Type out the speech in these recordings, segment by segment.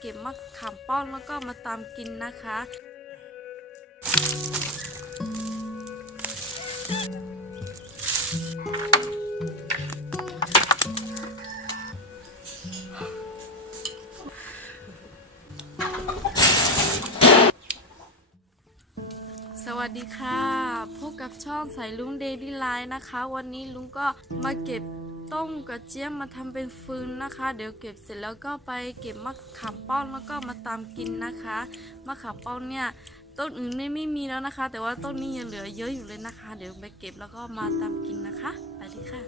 เก็บมะขามป้อมแล้วก็มาตำกินนะคะสวัสดีค่ะพบกับช่องสายลุงเดลี่ไลฟ์นะคะวันนี้ลุงก็มาเก็บต้มกระเจี๊ยบมาทำเป็นฟืนนะคะเดี๋ยวเก็บเสร็จแล้วก็ไปเก็บมะขามป้อมแล้วก็มาตำกินนะคะมะขามป้อมเนี่ยต้นอื่นไม่มีแล้วนะคะแต่ว่าต้นนี้ยังเหลือเยอะอยู่เลยนะคะเดี๋ยวไปเก็บแล้วก็มาตำกินนะคะไปเลยค่ะ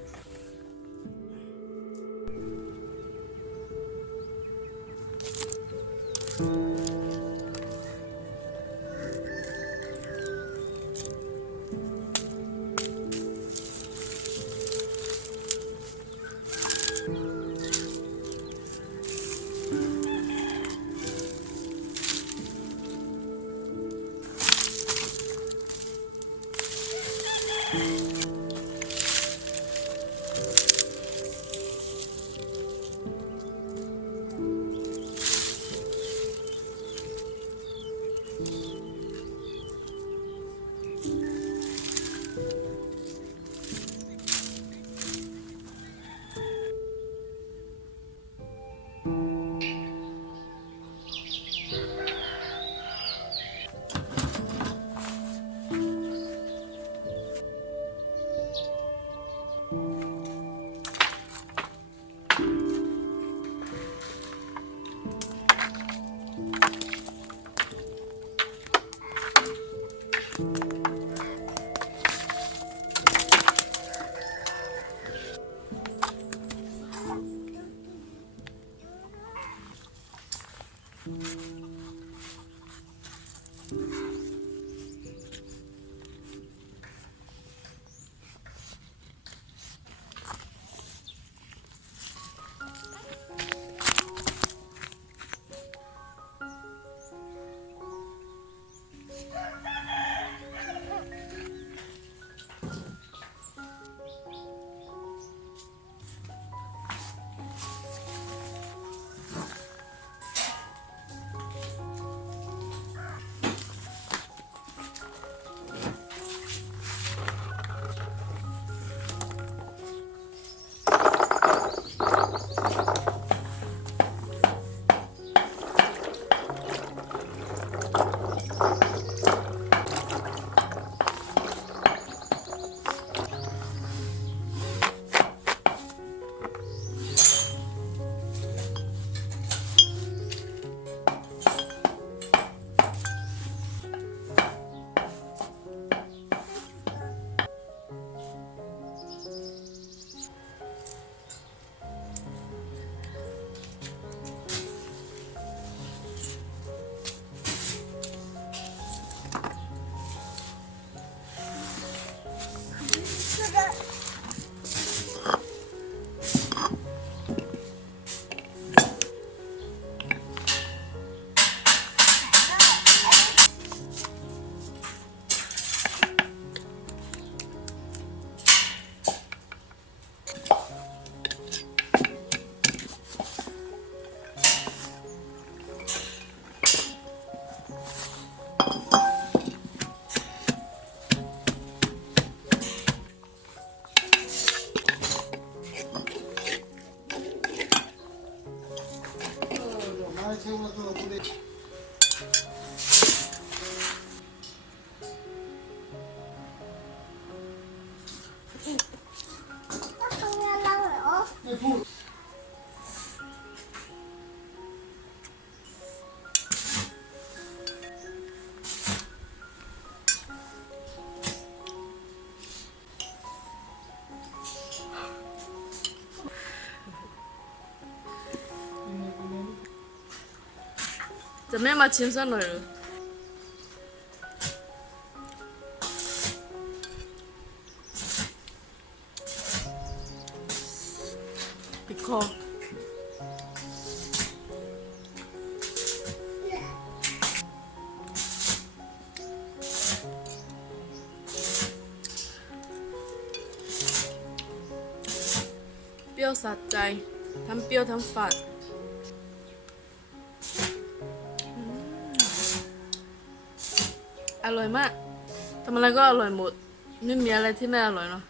จะไม่มาชิมซะหน่อยหรือปิดคอเปรี้ยวสะใจทั้งเปรี้ยวทั้งฝาด อร่อยมากทำอะไรก็อร่อยหมดไม่มีอะไรที่ไม่อร่อยเนาะ